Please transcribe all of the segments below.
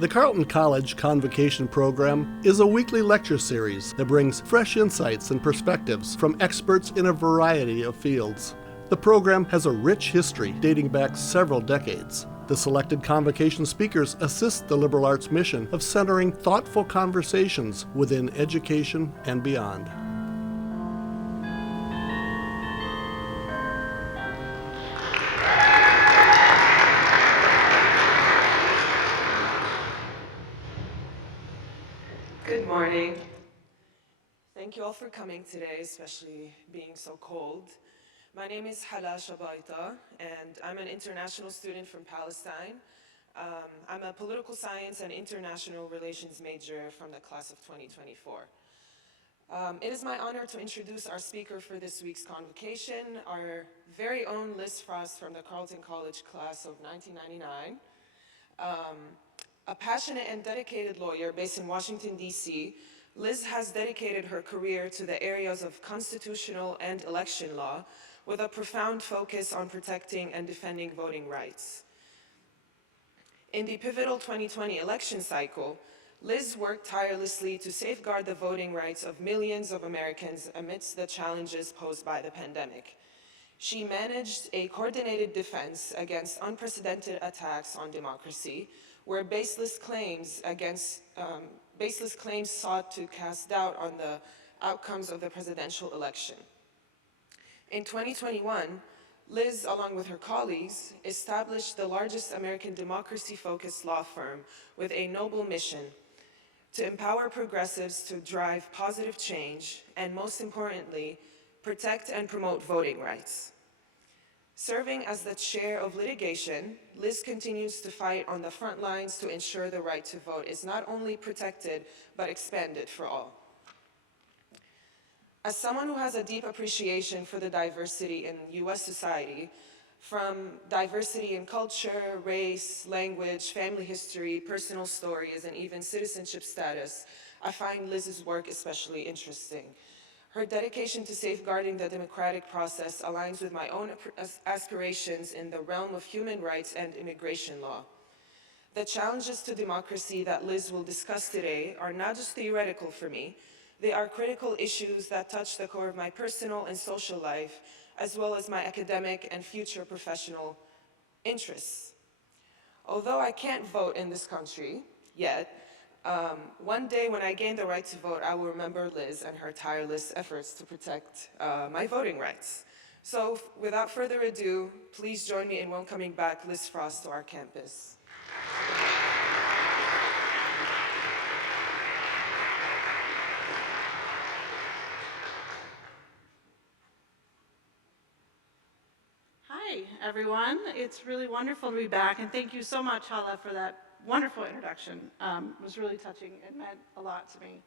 The Carleton College Convocation program is a weekly lecture series that brings fresh insights and perspectives from experts in a variety of fields. The program has a rich history dating back several decades. The selected Convocation speakers assist the liberal arts mission of centering thoughtful conversations within education and beyond. Good morning. Thank you all for coming today, especially being so cold. My name is Hala Shabaita, and I'm an international student from Palestine. I'm a political science and international relations major from the class of 2024. It is my honor to introduce our speaker for this week's convocation, our very own Lis Frost from the Carleton College class of 1999. A passionate and dedicated lawyer based in Washington, D.C., Liz has dedicated her career to the areas of constitutional and election law with a profound focus on protecting and defending voting rights. In the pivotal 2020 election cycle, Liz worked tirelessly to safeguard the voting rights of millions of Americans amidst the challenges posed by the pandemic. She managed a coordinated defense against unprecedented attacks on democracy, where baseless claims sought to cast doubt on the outcomes of the presidential election. In 2021, Liz, along with her colleagues, established the largest American democracy-focused law firm with a noble mission to empower progressives to drive positive change and, most importantly, protect and promote voting rights. Serving as the chair of litigation, Liz continues to fight on the front lines to ensure the right to vote is not only protected, but expanded for all. As someone who has a deep appreciation for the diversity in U.S. society, from diversity in culture, race, language, family history, personal stories, and even citizenship status, I find Liz's work especially interesting. Her dedication to safeguarding the democratic process aligns with my own aspirations in the realm of human rights and immigration law. The challenges to democracy that Liz will discuss today are not just theoretical for me, they are critical issues that touch the core of my personal and social life, as well as my academic and future professional interests. Although I can't vote in this country yet, one day when I gain the right to vote, I will remember Liz and her tireless efforts to protect my voting rights. So without further ado, please join me in welcoming back Lis Frost to our campus. Hi, everyone. It's really wonderful to be back, and thank you so much, Hala, for that wonderful introduction. It was really touching. It meant a lot to me.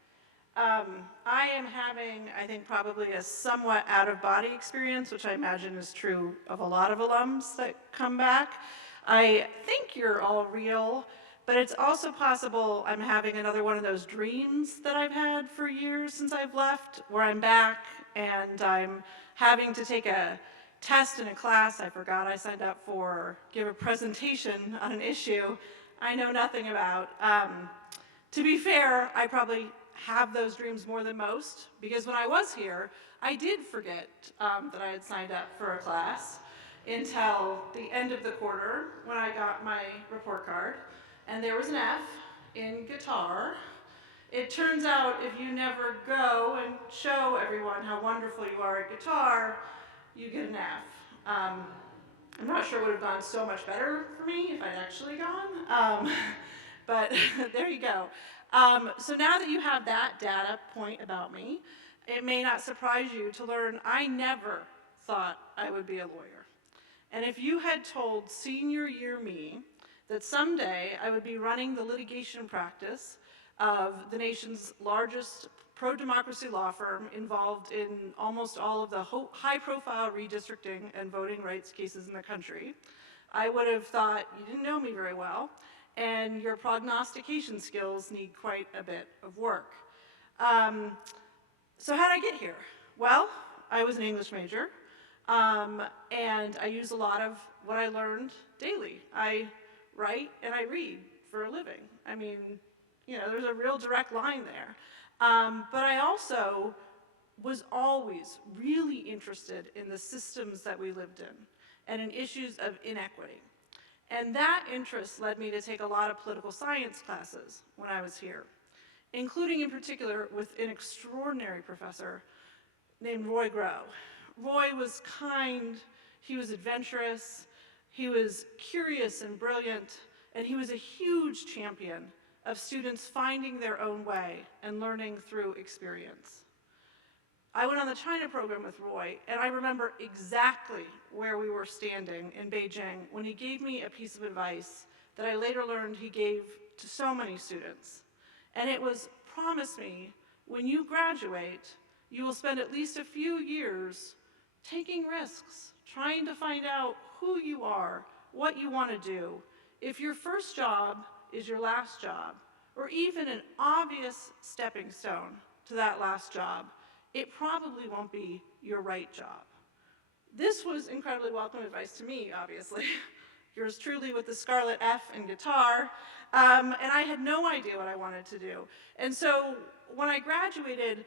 I am having, I think, probably a somewhat out-of-body experience, which I imagine is true of a lot of alums that come back. I think you're all real, but it's also possible I'm having another one of those dreams that I've had for years since I've left, where I'm back and I'm having to take a test in a class I forgot I signed up for, give a presentation on an issue I know nothing about. To be fair, I probably have those dreams more than most, because when I was here, I did forget that I had signed up for a class until the end of the quarter when I got my report card, and there was an F in guitar. It turns out if you never go and show everyone how wonderful you are at guitar, you get an F. I'm not sure it would have gone so much better for me if I'd actually gone, but there you go. So now that you have that data point about me, it may not surprise you to learn I never thought I would be a lawyer. And if you had told senior year me that someday I would be running the litigation practice of the nation's largest pro-democracy law firm involved in almost all of the high-profile redistricting and voting rights cases in the country, I would have thought you didn't know me very well, and your prognostication skills need quite a bit of work. So how did I get here? Well, I was an English major, and I use a lot of what I learned daily. I write and I read for a living. I mean, you know, there's a real direct line there. But I also was always really interested in the systems that we lived in and in issues of inequity. And that interest led me to take a lot of political science classes when I was here, including in particular with an extraordinary professor named Roy Grow. Roy was kind, he was adventurous, he was curious and brilliant, and he was a huge champion of students finding their own way and learning through experience. I went on the China program with Roy, and I remember exactly where we were standing in Beijing when he gave me a piece of advice that I later learned he gave to so many students. And it was, promise me, when you graduate, you will spend at least a few years taking risks, trying to find out who you are, what you want to do. If your first job is your last job, or even an obvious stepping stone to that last job, it probably won't be your right job. This was incredibly welcome advice to me, obviously. Yours truly with the Scarlet F and guitar, and I had no idea what I wanted to do. And so when I graduated,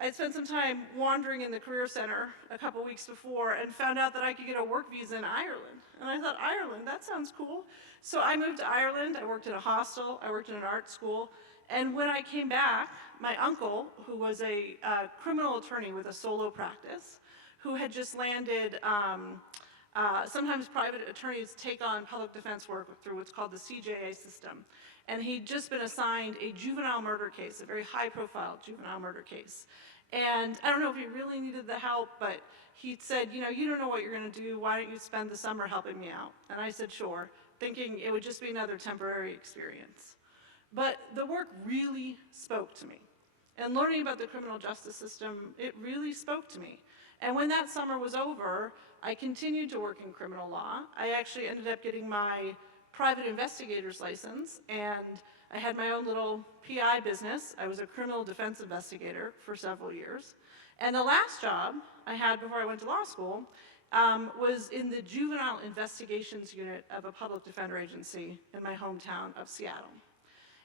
I spent some time wandering in the Career Center a couple weeks before and found out that I could get a work visa in Ireland. And I thought, Ireland, that sounds cool. So I moved to Ireland, I worked in a hostel, I worked in an art school, and when I came back, my uncle, who was a criminal attorney with a solo practice, who had just landed, sometimes private attorneys take on public defense work through what's called the CJA system. And he'd just been assigned a juvenile murder case, a very high-profile juvenile murder case. And I don't know if he really needed the help, but he said, you know, you don't know what you're going to do. Why don't you spend the summer helping me out? And I said, sure, thinking it would just be another temporary experience. But the work really spoke to me. And learning about the criminal justice system, it really spoke to me. And when that summer was over, I continued to work in criminal law. I actually ended up getting my private investigator's license, and I had my own little PI business. I was a criminal defense investigator for several years. And the last job I had before I went to law school was in the juvenile investigations unit of a public defender agency in my hometown of Seattle.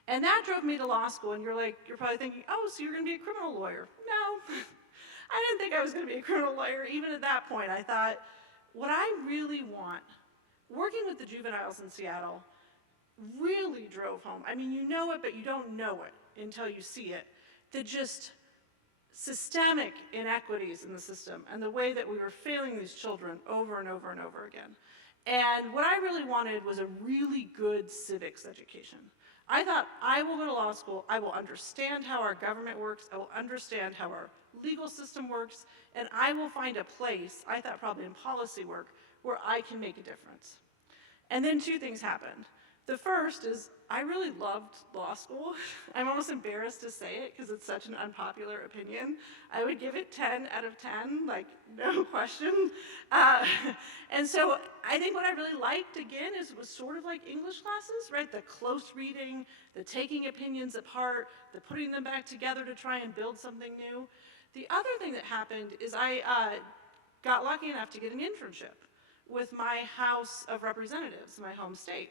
And that drove me to law school, and you're probably thinking, oh, so you're gonna be a criminal lawyer. No, I didn't think I was gonna be a criminal lawyer. Even at that point, I thought, what I really want, working with the juveniles in Seattle really drove home. I mean, you know it, but you don't know it until you see it. The just systemic inequities in the system and the way that we were failing these children over and over and over again. And what I really wanted was a really good civics education. I thought, I will go to law school, I will understand how our government works, I will understand how our legal system works, and I will find a place, I thought probably in policy work, where I can make a difference. And then two things happened. The first is I really loved law school. I'm almost embarrassed to say it because it's such an unpopular opinion. I would give it 10 out of 10, like no question. And so I think what I really liked again is it was sort of like English classes, right? The close reading, the taking opinions apart, the putting them back together to try and build something new. The other thing that happened is I got lucky enough to get an internship with my House of Representatives, my home state.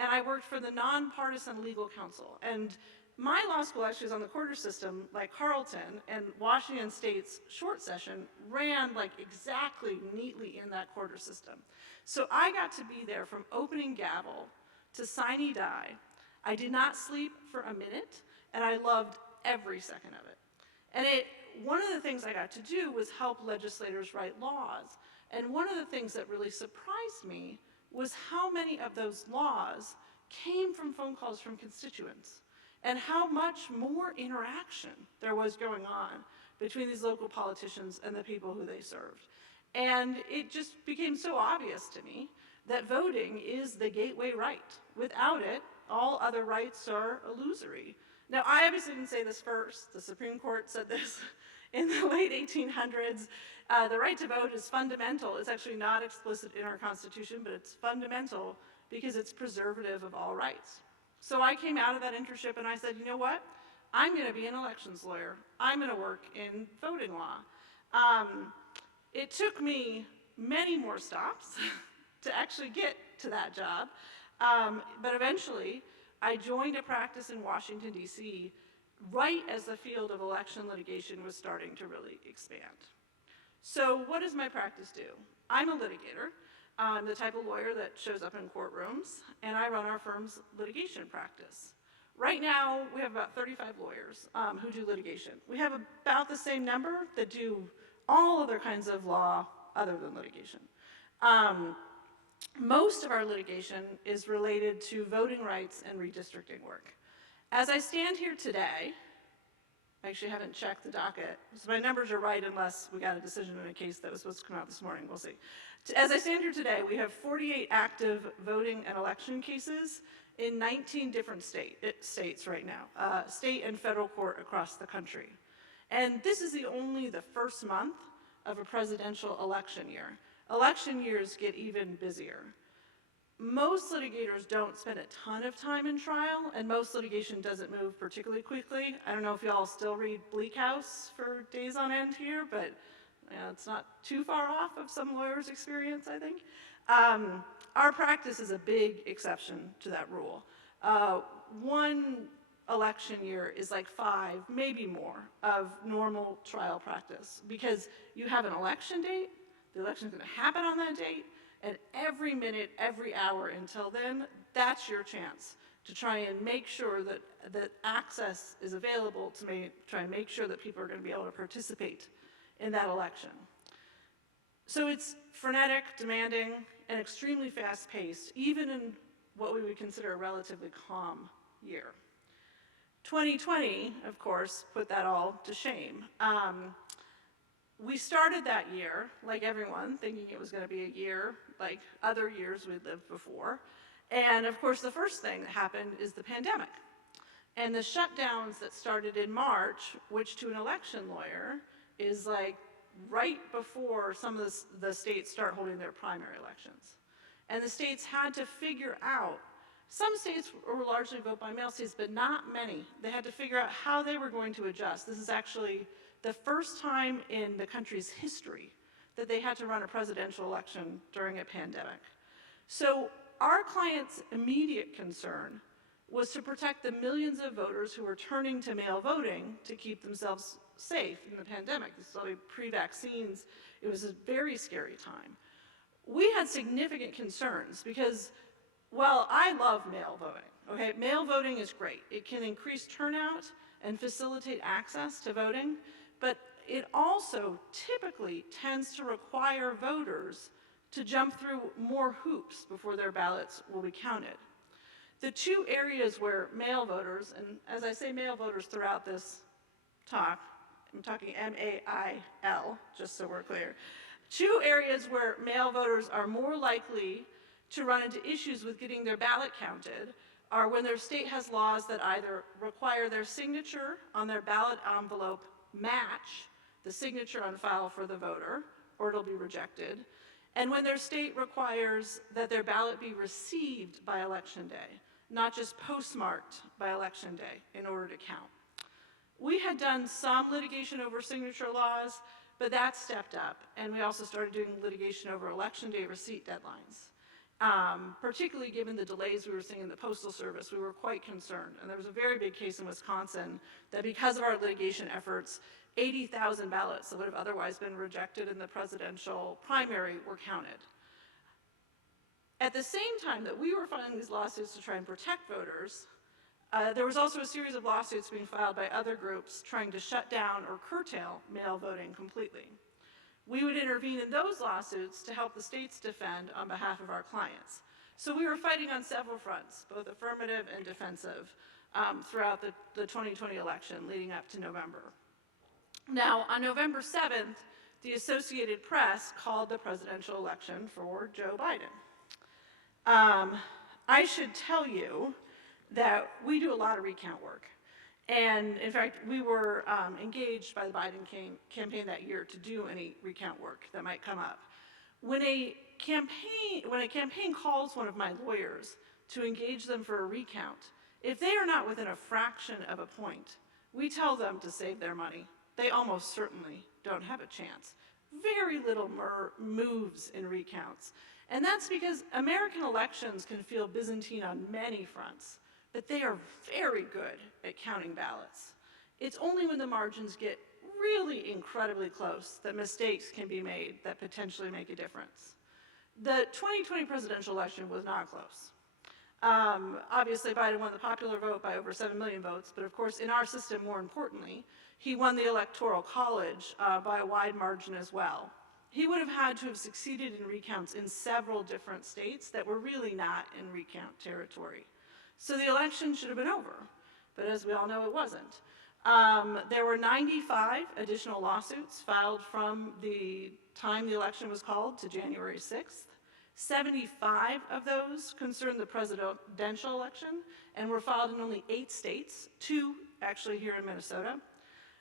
And I worked for the Nonpartisan Legal Council. And my law school actually is on the quarter system like Carleton, and Washington State's short session ran like exactly neatly in that quarter system. So I got to be there from opening gavel to sine die. I did not sleep for a minute, and I loved every second of it. And one of the things I got to do was help legislators write laws. And one of the things that really surprised me was how many of those laws came from phone calls from constituents and how much more interaction there was going on between these local politicians and the people who they served. And it just became so obvious to me that voting is the gateway right. Without it, all other rights are illusory. Now, I obviously didn't say this first. The Supreme Court said this in the late 1800s. The right to vote is fundamental. It's actually not explicit in our Constitution, but it's fundamental because it's preservative of all rights. So I came out of that internship and I said, you know what? I'm going to be an elections lawyer. I'm going to work in voting law. It took me many more stops to actually get to that job, but eventually I joined a practice in Washington, D.C., right as the field of election litigation was starting to really expand. So what does my practice do? I'm a litigator. I'm the type of lawyer that shows up in courtrooms, and I run our firm's litigation practice. Right now, we have about 35 lawyers who do litigation. We have about the same number that do all other kinds of law other than litigation. Most of our litigation is related to voting rights and redistricting work. As I stand here today, I actually haven't checked the docket, so my numbers are right unless we got a decision in a case that was supposed to come out this morning, we'll see. As I stand here today, we have 48 active voting and election cases in 19 different states right now, state and federal court across the country. And this is only the first month of a presidential election year. Election years get even busier. Most litigators don't spend a ton of time in trial, and most litigation doesn't move particularly quickly. I don't know if y'all still read Bleak House for days on end here, but it's not too far off of some lawyers' experience, I think. Our practice is a big exception to that rule. One election year is like 5, maybe more, of normal trial practice, because you have an election date, the election's gonna happen on that date, and every minute, every hour until then, that's your chance to try and make sure that access is available to try and make sure that people are going to be able to participate in that election. So it's frenetic, demanding, and extremely fast-paced, even in what we would consider a relatively calm year. 2020, of course, put that all to shame. We started that year, like everyone, thinking it was going to be a year like other years we'd lived before. And of course, the first thing that happened is the pandemic. And the shutdowns that started in March, which to an election lawyer is like right before some of the states start holding their primary elections. And the states had to figure out, some states were largely vote by mail states, but not many. They had to figure out how they were going to adjust. This is actually the first time in the country's history that they had to run a presidential election during a pandemic. So our client's immediate concern was to protect the millions of voters who were turning to mail voting to keep themselves safe in the pandemic. This is all pre-vaccines. It was a very scary time. We had significant concerns because, well, I love mail voting. Okay, mail voting is great. It can increase turnout and facilitate access to voting, but it also typically tends to require voters to jump through more hoops before their ballots will be counted. The two areas where mail voters, and as I say mail voters throughout this talk, I'm talking M-A-I-L, just so we're clear. Two areas where mail voters are more likely to run into issues with getting their ballot counted are when their state has laws that either require their signature on their ballot envelope match the signature on file for the voter, or it'll be rejected, and when their state requires that their ballot be received by Election Day, not just postmarked by Election Day in order to count. We had done some litigation over signature laws, but that stepped up, and we also started doing litigation over Election Day receipt deadlines. Particularly given the delays we were seeing in the Postal Service, we were quite concerned. And there was a very big case in Wisconsin that because of our litigation efforts, 80,000 ballots that would have otherwise been rejected in the presidential primary were counted. At the same time that we were filing these lawsuits to try and protect voters, there was also a series of lawsuits being filed by other groups trying to shut down or curtail mail voting completely. We would intervene in those lawsuits to help the states defend on behalf of our clients. So we were fighting on several fronts, both affirmative and defensive, throughout the 2020 election leading up to November. Now, on November 7th, the Associated Press called the presidential election for Joe Biden. I should tell you that we do a lot of recount work. And in fact, we were engaged by the Biden campaign that year to do any recount work that might come up. When a campaign calls one of my lawyers to engage them for a recount, if they are not within a fraction of a point, we tell them to save their money. They almost certainly don't have a chance. Very little moves in recounts. And that's because American elections can feel Byzantine on many fronts. but they are very good at counting ballots. It's only when the margins get really incredibly close that mistakes can be made that potentially make a difference. The 2020 presidential election was not close. Obviously, Biden won the popular vote by over 7 million votes, but of course, in our system, more importantly, he won the Electoral College by a wide margin as well. He would have had to have succeeded in recounts in several different states that were really not in recount territory. So the election should have been over, but as we all know, it wasn't. There were 95 additional lawsuits filed from the time the election was called to January 6th. 75 of those concerned the presidential election and were filed in only 8 states, 2 actually here in Minnesota.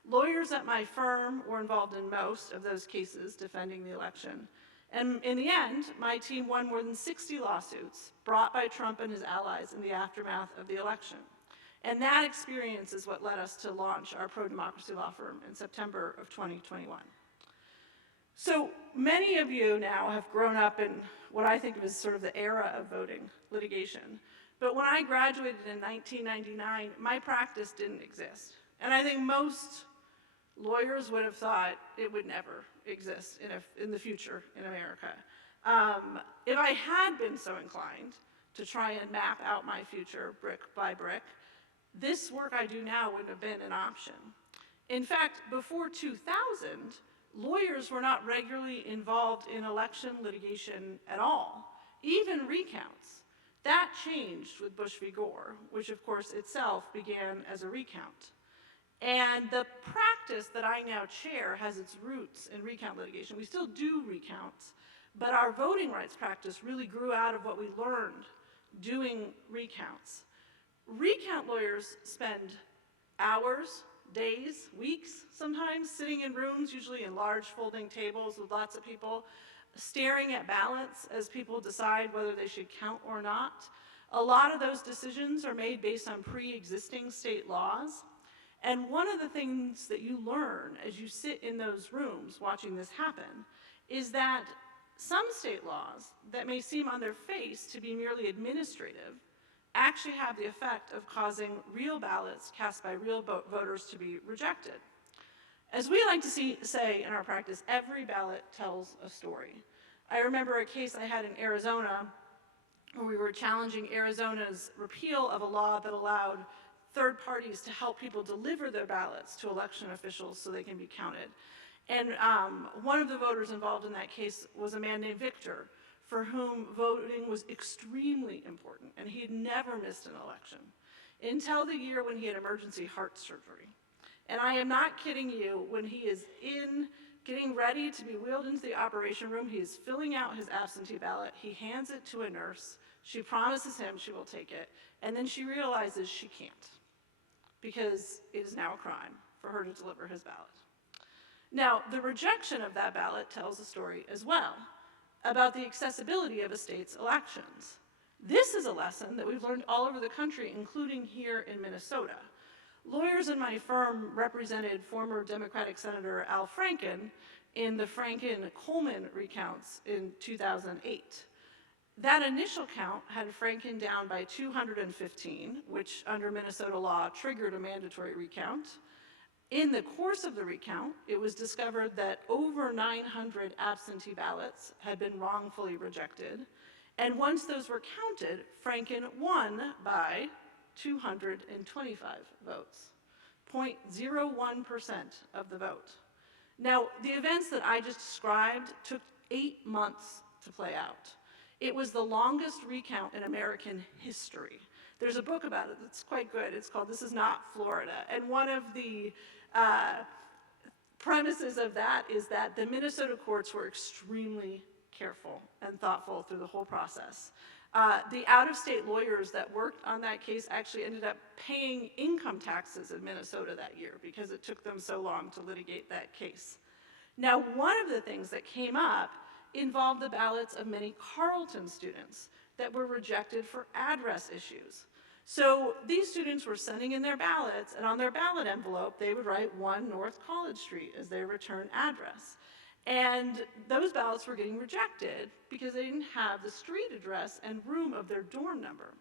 Lawyers at my firm were involved in most of those cases defending the election. And in the end, my team won more than 60 lawsuits brought by Trump and his allies in the aftermath of the election. And that experience is what led us to launch our pro-democracy law firm in September of 2021. So many of you now have grown up in what I think of as sort of the era of voting, litigation. But when I graduated in 1999, my practice didn't exist. And I think most lawyers would have thought it would never exist in the future in America. If I had been so inclined to try and map out my future brick by brick, this work I do now wouldn't have been an option. In fact, before 2000, lawyers were not regularly involved in election litigation at all, even recounts. That changed with Bush v. Gore, which of course itself began as a recount. And the practice that I now chair has its roots in recount litigation. We still do recounts, but our voting rights practice really grew out of what we learned doing recounts. Recount lawyers spend hours, days, weeks sometimes sitting in rooms, usually in large folding tables with lots of people, staring at ballots as people decide whether they should count or not. A lot of those decisions are made based on pre-existing state laws. And one of the things that you learn as you sit in those rooms watching this happen is that some state laws that may seem on their face to be merely administrative actually have the effect of causing real ballots cast by real voters to be rejected. As we like to say in our practice, every ballot tells a story. I remember a case I had in Arizona where we were challenging Arizona's repeal of a law that allowed third parties to help people deliver their ballots to election officials so they can be counted. And one of the voters involved in that case was a man named Victor, for whom voting was extremely important, and he had never missed an election until the year when he had emergency heart surgery. And I am not kidding you, when he is getting ready to be wheeled into the operation room, he is filling out his absentee ballot, he hands it to a nurse, she promises him she will take it, and then she realizes she can't, because it is now a crime for her to deliver his ballot. Now, the rejection of that ballot tells a story as well about the accessibility of a state's elections. This is a lesson that we've learned all over the country, including here in Minnesota. Lawyers in my firm represented former Democratic Senator Al Franken in the Franken-Coleman recounts in 2008. That initial count had Franken down by 215, which under Minnesota law triggered a mandatory recount. In the course of the recount, it was discovered that over 900 absentee ballots had been wrongfully rejected. And once those were counted, Franken won by 225 votes, 0.01% of the vote. Now, the events that I just described took 8 months to play out. It was the longest recount in American history. There's a book about it that's quite good. It's called This Is Not Florida. And one of the premises of that is that the Minnesota courts were extremely careful and thoughtful through the whole process. The out-of-state lawyers that worked on that case actually ended up paying income taxes in Minnesota that year because it took them so long to litigate that case. Now, one of the things that came up involved the ballots of many Carleton students that were rejected for address issues. So these students were sending in their ballots, and on their ballot envelope, they would write 1 North College Street as their return address. And those ballots were getting rejected because they didn't have the street address and room of their dorm number.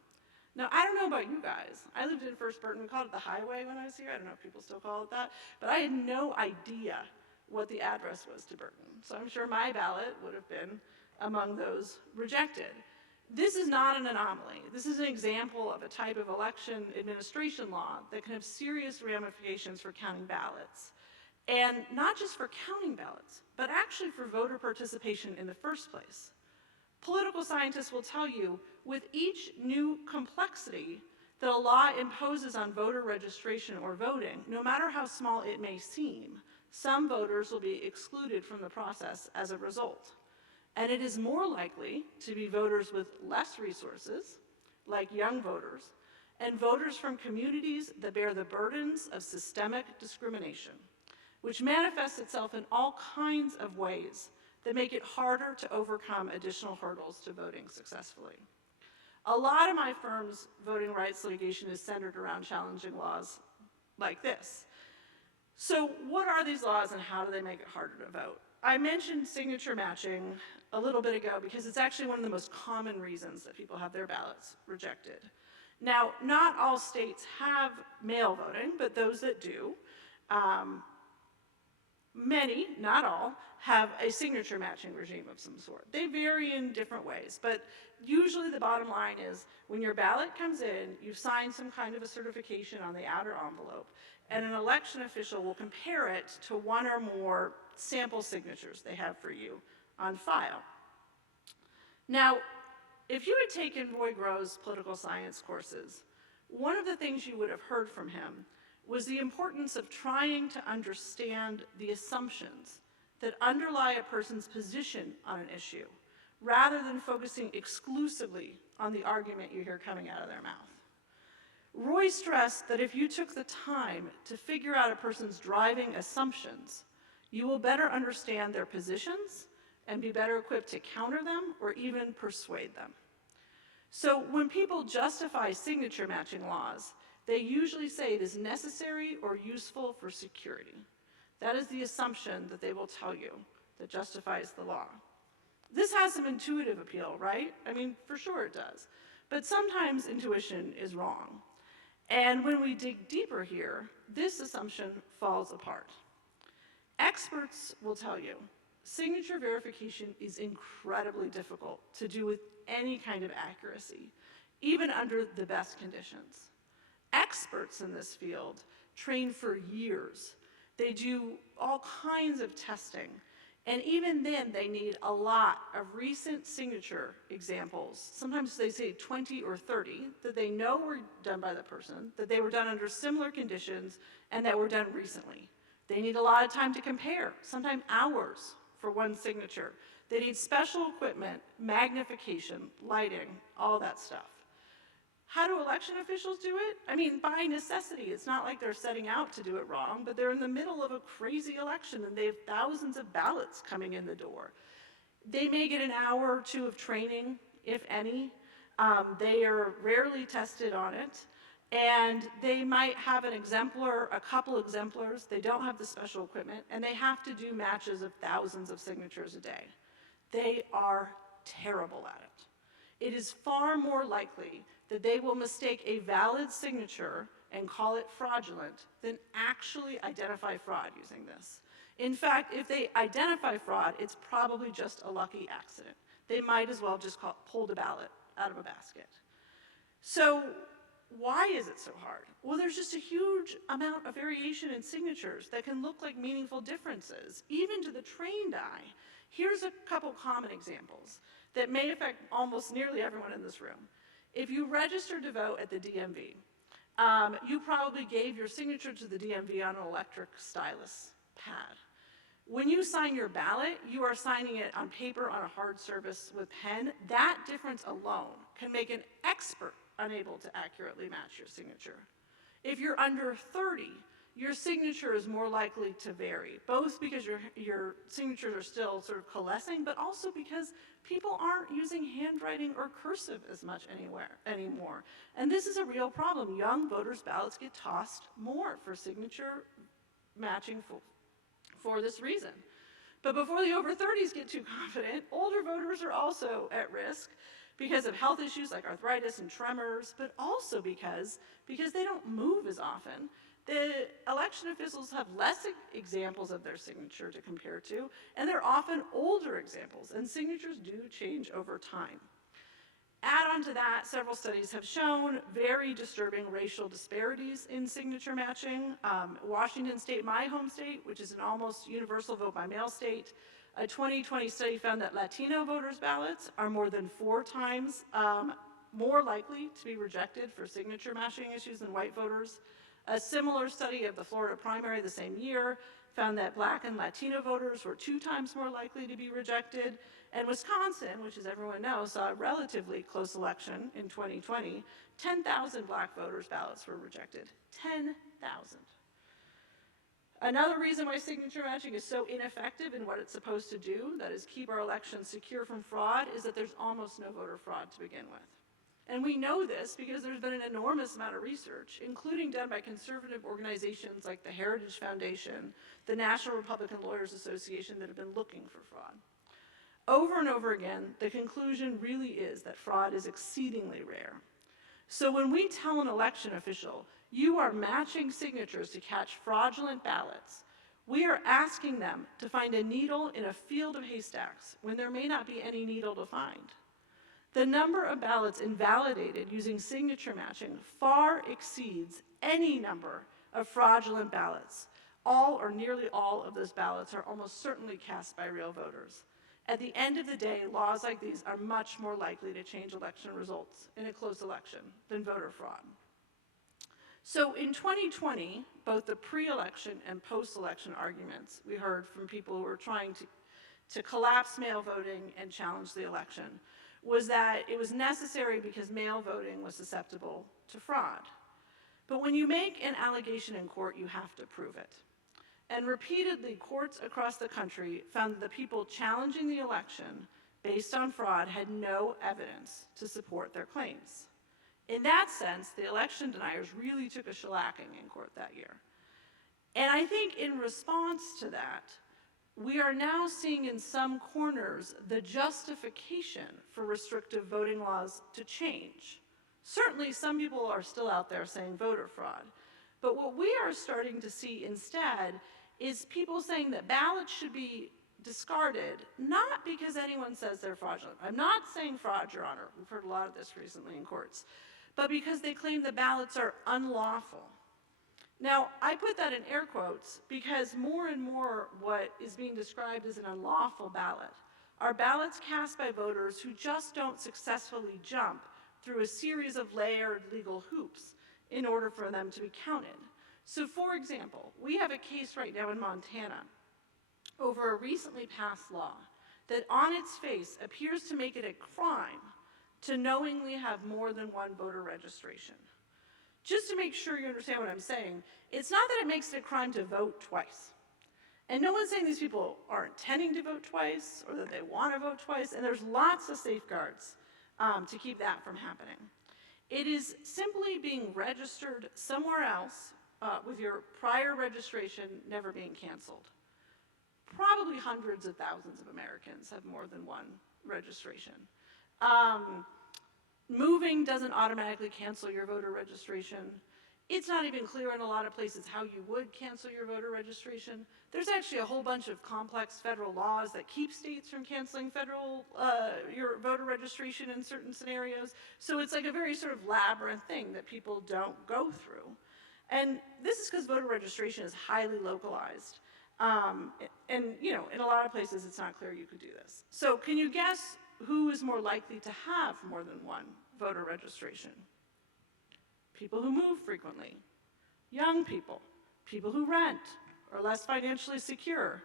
Now, I don't know about you guys. I lived in First Burton. We called it the highway when I was here. I don't know if people still call it that. But I had no idea what the address was to Burton. So I'm sure my ballot would have been among those rejected. This is not an anomaly. This is an example of a type of election administration law that can have serious ramifications for counting ballots. And not just for counting ballots, but actually for voter participation in the first place. Political scientists will tell you, with each new complexity that a law imposes on voter registration or voting, no matter how small it may seem, some voters will be excluded from the process as a result. And it is more likely to be voters with less resources, like young voters, and voters from communities that bear the burdens of systemic discrimination, which manifests itself in all kinds of ways that make it harder to overcome additional hurdles to voting successfully. A lot of my firm's voting rights litigation is centered around challenging laws like this. So what are these laws and how do they make it harder to vote? I mentioned signature matching a little bit ago because it's actually one of the most common reasons that people have their ballots rejected. Now, not all states have mail voting, but those that do, many, not all, have a signature matching regime of some sort. They vary in different ways, but usually the bottom line is when your ballot comes in, you sign some kind of a certification on the outer envelope, and an election official will compare it to one or more sample signatures they have for you on file. Now, if you had taken Roy Grove's political science courses, one of the things you would have heard from him was the importance of trying to understand the assumptions that underlie a person's position on an issue, rather than focusing exclusively on the argument you hear coming out of their mouth. Roy stressed that if you took the time to figure out a person's driving assumptions, you will better understand their positions and be better equipped to counter them or even persuade them. So when people justify signature matching laws, they usually say it is necessary or useful for security. That is the assumption that they will tell you that justifies the law. This has some intuitive appeal, right? I mean, for sure it does. But sometimes intuition is wrong. And when we dig deeper here, this assumption falls apart. Experts will tell you signature verification is incredibly difficult to do with any kind of accuracy, even under the best conditions. Experts in this field train for years. They do all kinds of testing, and even then they need a lot of recent signature examples. Sometimes they say 20 or 30 that they know were done by the person, that they were done under similar conditions, and that were done recently. They need a lot of time to compare, sometimes hours for one signature. They need special equipment, magnification, lighting, all that stuff. How do election officials do it? I mean, by necessity. It's not like they're setting out to do it wrong, but they're in the middle of a crazy election and they have thousands of ballots coming in the door. They may get an hour or two of training, if any. They are rarely tested on it. And they might have an exemplar, a couple exemplars. They don't have the special equipment, and they have to do matches of thousands of signatures a day. They are terrible at it. It is far more likely that they will mistake a valid signature and call it fraudulent than actually identify fraud using this. In fact, if they identify fraud, it's probably just a lucky accident. They might as well just pull the ballot out of a basket. So why is it so hard? Well, there's just a huge amount of variation in signatures that can look like meaningful differences, even to the trained eye. Here's a couple common examples that may affect almost nearly everyone in this room. If you registered to vote at the DMV, you probably gave your signature to the DMV on an electric stylus pad. When you sign your ballot, you are signing it on paper on a hard surface with pen. That difference alone can make an expert unable to accurately match your signature. If you're under 30, your signature is more likely to vary, both because your signatures are still sort of coalescing, but also because people aren't using handwriting or cursive as much anymore. And this is a real problem. Young voters' ballots get tossed more for signature matching for this reason. But before the over 30s get too confident, older voters are also at risk because of health issues like arthritis and tremors, but also because they don't move as often. The election officials have less examples of their signature to compare to, and they're often older examples, and signatures do change over time. Add on to that, several studies have shown very disturbing racial disparities in signature matching. Washington State, my home state, which is an almost universal vote by mail state, a 2020 study found that Latino voters' ballots are more than 4 times more likely to be rejected for signature matching issues than white voters. A similar study of the Florida primary the same year found that Black and Latino voters were 2 times more likely to be rejected. And Wisconsin, which as everyone knows, saw a relatively close election in 2020. 10,000 Black voters' ballots were rejected. 10,000. Another reason why signature matching is so ineffective in what it's supposed to do, that is keep our elections secure from fraud, is that there's almost no voter fraud to begin with. And we know this because there's been an enormous amount of research, including done by conservative organizations like the Heritage Foundation, the National Republican Lawyers Association, that have been looking for fraud. Over and over again, the conclusion really is that fraud is exceedingly rare. So when we tell an election official, you are matching signatures to catch fraudulent ballots, we are asking them to find a needle in a field of haystacks when there may not be any needle to find. The number of ballots invalidated using signature matching far exceeds any number of fraudulent ballots. All or nearly all of those ballots are almost certainly cast by real voters. At the end of the day, laws like these are much more likely to change election results in a close election than voter fraud. So in 2020, both the pre-election and post-election arguments we heard from people who were trying to collapse mail voting and challenge the election was that it was necessary because mail voting was susceptible to fraud. But when you make an allegation in court, you have to prove it. And repeatedly, courts across the country found that the people challenging the election based on fraud had no evidence to support their claims. In that sense, the election deniers really took a shellacking in court that year. And I think in response to that, we are now seeing in some corners the justification for restrictive voting laws to change. Certainly, some people are still out there saying voter fraud. But what we are starting to see instead is people saying that ballots should be discarded, not because anyone says they're fraudulent. I'm not saying fraud, Your Honor. We've heard a lot of this recently in courts. But because they claim the ballots are unlawful. Now, I put that in air quotes because more and more what is being described as an unlawful ballot are ballots cast by voters who just don't successfully jump through a series of layered legal hoops in order for them to be counted. So for example, we have a case right now in Montana over a recently passed law that on its face appears to make it a crime to knowingly have more than one voter registration. Just to make sure you understand what I'm saying, it's not that it makes it a crime to vote twice. And no one's saying these people are intending to vote twice or that they want to vote twice, and there's lots of safeguards to keep that from happening. It is simply being registered somewhere else with your prior registration never being canceled. Probably hundreds of thousands of Americans have more than one registration. Moving doesn't automatically cancel your voter registration. It's not even clear in a lot of places how you would cancel your voter registration. There's actually a whole bunch of complex federal laws that keep states from canceling your voter registration in certain scenarios. So it's like a very sort of labyrinth thing that people don't go through. And this is because voter registration is highly localized. And in a lot of places it's not clear you could do this. So can you guess who is more likely to have more than one voter registration? People who move frequently, young people, people who rent, or less financially secure.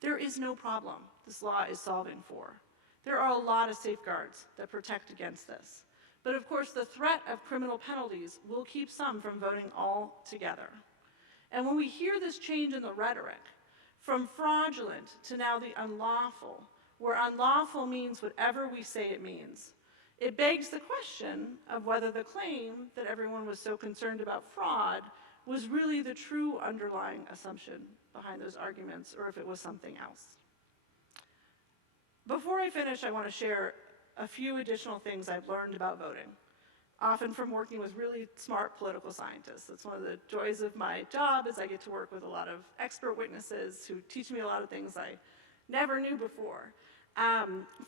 There is no problem this law is solving for. There are a lot of safeguards that protect against this. But of course, the threat of criminal penalties will keep some from voting altogether. And when we hear this change in the rhetoric, from fraudulent to now the unlawful, where unlawful means whatever we say it means, it begs the question of whether the claim that everyone was so concerned about fraud was really the true underlying assumption behind those arguments, or if it was something else. Before I finish, I want to share a few additional things I've learned about voting, often from working with really smart political scientists. That's one of the joys of my job, is I get to work with a lot of expert witnesses who teach me a lot of things I never knew before.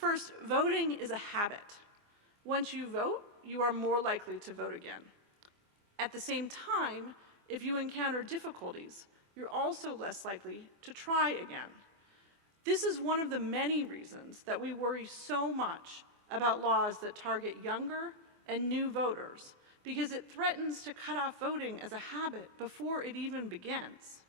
First, voting is a habit. Once you vote, you are more likely to vote again. At the same time, if you encounter difficulties, you're also less likely to try again. This is one of the many reasons that we worry so much about laws that target younger and new voters, because it threatens to cut off voting as a habit before it even begins.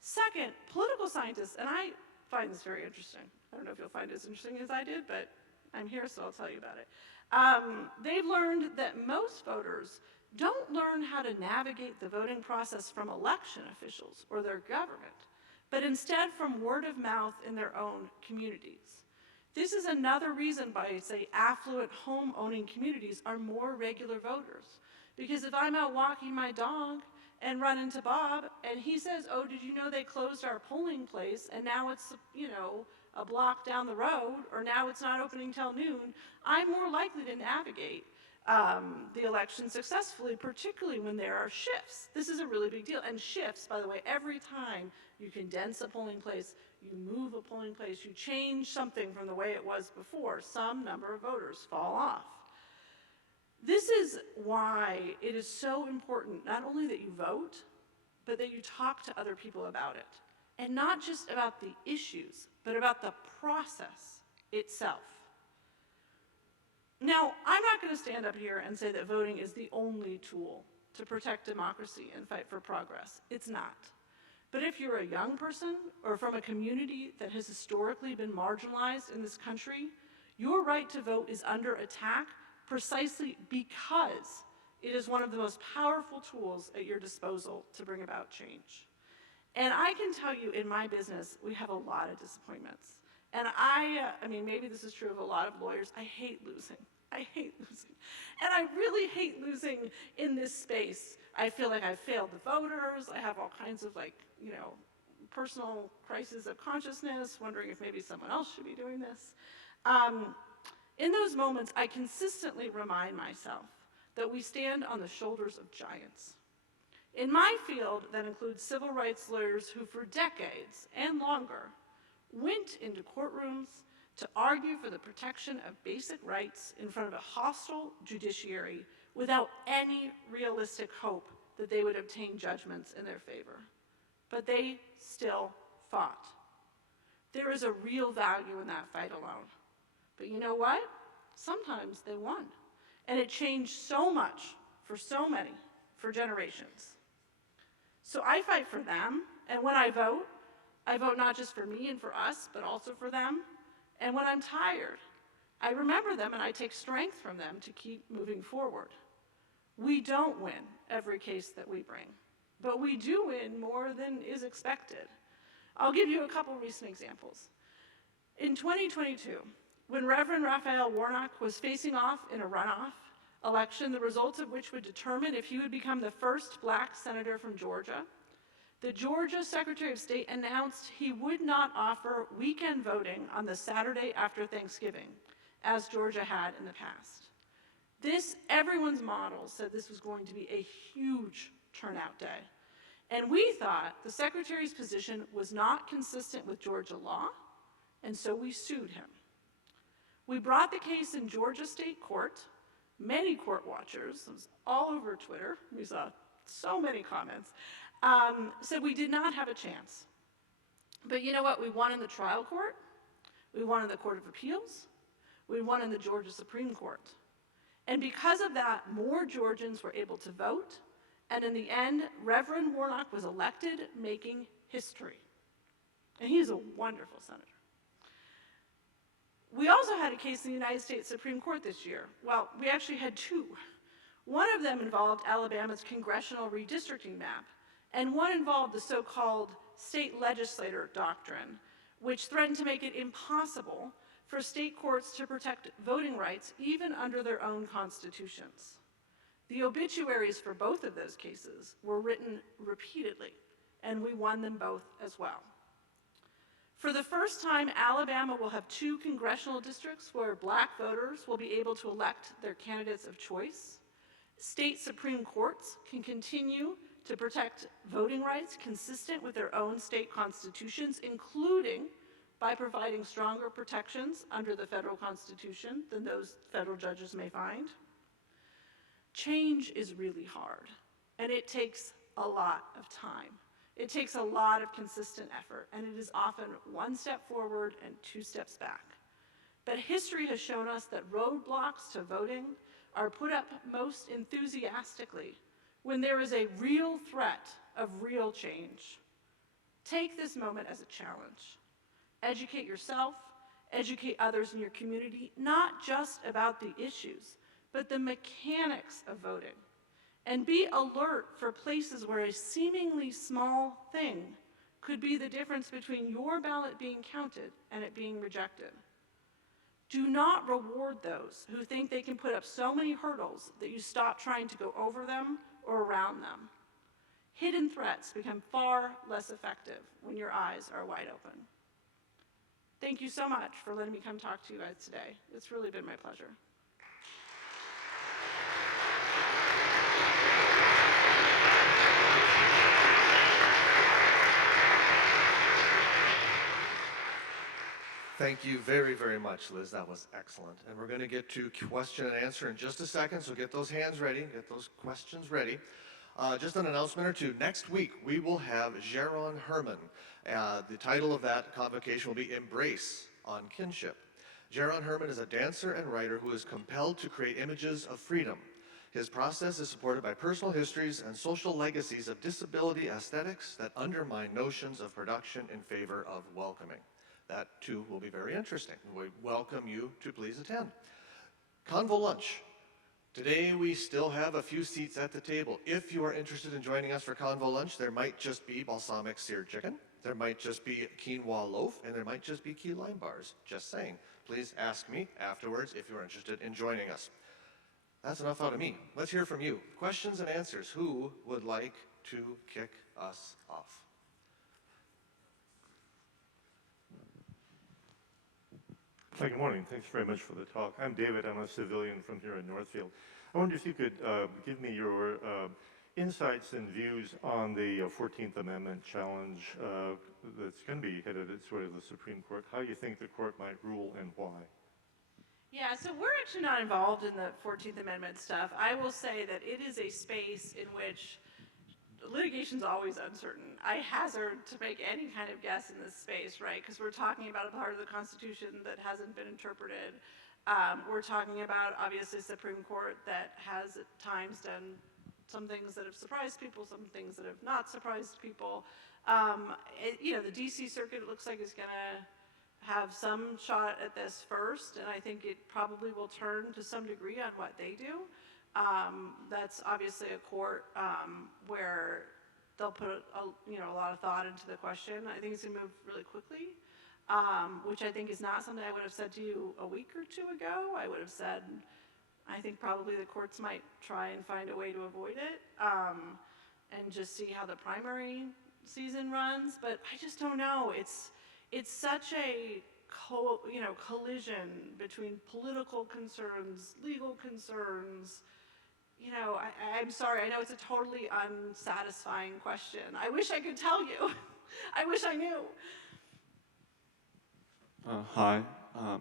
Second, political scientists, and I find this very interesting. I don't know if you'll find it as interesting as I did, but I'm here, so I'll tell you about it. They've learned that most voters don't learn how to navigate the voting process from election officials or their government, but instead from word of mouth in their own communities. This is another reason why, say, affluent home-owning communities are more regular voters. Because if I'm out walking my dog and run into Bob, and he says, oh, did you know they closed our polling place, and now it's, a block down the road, or now it's not opening till noon, I'm more likely to navigate the election successfully, particularly when there are shifts. This is a really big deal. And shifts, by the way, every time you condense a polling place, you move a polling place, you change something from the way it was before, some number of voters fall off. This is why it is so important, not only that you vote, but that you talk to other people about it. And not just about the issues, but about the process itself. Now, I'm not going to stand up here and say that voting is the only tool to protect democracy and fight for progress. It's not. But if you're a young person or from a community that has historically been marginalized in this country, your right to vote is under attack precisely because it is one of the most powerful tools at your disposal to bring about change. And I can tell you, in my business, we have a lot of disappointments. And I mean, maybe this is true of a lot of lawyers. I hate losing. I hate losing. And I really hate losing in this space. I feel like I've failed the voters. I have all kinds of personal crises of consciousness, wondering if maybe someone else should be doing this. In those moments, I consistently remind myself that we stand on the shoulders of giants. In my field, that includes civil rights lawyers who for decades and longer went into courtrooms to argue for the protection of basic rights in front of a hostile judiciary without any realistic hope that they would obtain judgments in their favor. But they still fought. There is a real value in that fight alone. But you know what? Sometimes they won. And it changed so much for so many, for generations. So I fight for them, and when I vote not just for me and for us, but also for them. And when I'm tired, I remember them and I take strength from them to keep moving forward. We don't win every case that we bring, but we do win more than is expected. I'll give you a couple recent examples. In 2022, when Reverend Raphael Warnock was facing off in a runoff election, the results of which would determine if he would become the first black senator from Georgia, the Georgia Secretary of State announced he would not offer weekend voting on the Saturday after Thanksgiving, as Georgia had in the past. Everyone's model said this was going to be a huge turnout day. And we thought the Secretary's position was not consistent with Georgia law, and so we sued him. We brought the case in Georgia State Court. Many court watchers, it was all over Twitter, we saw so many comments, said we did not have a chance. But you know what? We won in the trial court, we won in the Court of Appeals, we won in the Georgia Supreme Court. And because of that, more Georgians were able to vote, and in the end, Reverend Warnock was elected, making history. And he is a wonderful senator. We also had a case in the United States Supreme Court this year. Well, we actually had two. One of them involved Alabama's congressional redistricting map, and one involved the so-called state legislator doctrine, which threatened to make it impossible for state courts to protect voting rights even under their own constitutions. The obituaries for both of those cases were written repeatedly, and we won them both as well. For the first time, Alabama will have 2 congressional districts where black voters will be able to elect their candidates of choice. State Supreme Courts can continue to protect voting rights consistent with their own state constitutions, including by providing stronger protections under the federal constitution than those federal judges may find. Change is really hard, and it takes a lot of time. It takes a lot of consistent effort, and it is often 1 step forward and 2 steps back. But history has shown us that roadblocks to voting are put up most enthusiastically when there is a real threat of real change. Take this moment as a challenge. Educate yourself, educate others in your community, not just about the issues, but the mechanics of voting. And be alert for places where a seemingly small thing could be the difference between your ballot being counted and it being rejected. Do not reward those who think they can put up so many hurdles that you stop trying to go over them or around them. Hidden threats become far less effective when your eyes are wide open. Thank you so much for letting me come talk to you guys today. It's really been my pleasure. Thank you very, very much, Liz. That was excellent. And we're going to get to question and answer in just a second, so get those hands ready, get those questions ready. Just an announcement or two. Next week, we will have Jaron Herman. The title of that convocation will be Embrace on Kinship. Jaron Herman is a dancer and writer who is compelled to create images of freedom. His process is supported by personal histories and social legacies of disability aesthetics that undermine notions of production in favor of welcoming. That, too, will be very interesting. We welcome you to please attend. Convo Lunch. Today, we still have a few seats at the table. If you are interested in joining us for Convo Lunch, there might just be balsamic seared chicken, there might just be quinoa loaf, and there might just be key lime bars. Just saying. Please ask me afterwards if you're interested in joining us. That's enough out of me. Let's hear from you. Questions and answers. Who would like to kick us off? Hi, good morning. Thanks very much for the talk. I'm David. I'm a civilian from here in Northfield. I wonder if you could give me your insights and views on the 14th Amendment challenge that's going to be headed at sort of the Supreme Court. How you think the court might rule and why? Yeah, so we're actually not involved in the 14th Amendment stuff. I will say that it is a space in which litigation's always uncertain. I hazard to make any kind of guess in this space, right? Because we're talking about a part of the Constitution that hasn't been interpreted. We're talking about, obviously, Supreme Court that has at times done some things that have surprised people, some things that have not surprised people. The DC Circuit looks like is going to have some shot at this first, and I think it probably will turn to some degree on what they do. That's obviously a court where they'll put a lot of thought into the question. I think it's going to move really quickly, which I think is not something I would have said to you a week or two ago. I would have said, I think probably the courts might try and find a way to avoid it and just see how the primary season runs. But I just don't know. It's such a collision between political concerns, legal concerns. I'm sorry, I know it's a totally unsatisfying question. I wish I could tell you. I wish I knew. Hi,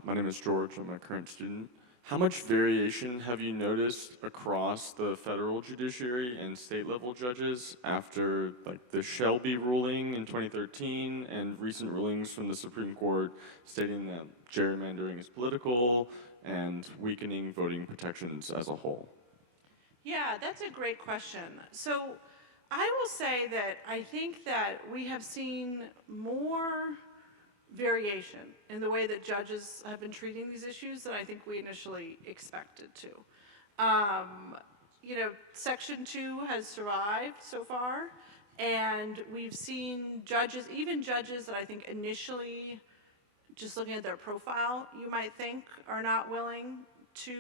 my name is George. I'm a current student. How much variation have you noticed across the federal judiciary and state level judges after the Shelby ruling in 2013 and recent rulings from the Supreme Court stating that gerrymandering is political and weakening voting protections as a whole? Yeah, that's a great question. So I will say that I think that we have seen more variation in the way that judges have been treating these issues than I think we initially expected to. Section 2 has survived so far, and we've seen judges, even judges that I think initially, just looking at their profile, you might think are not willing to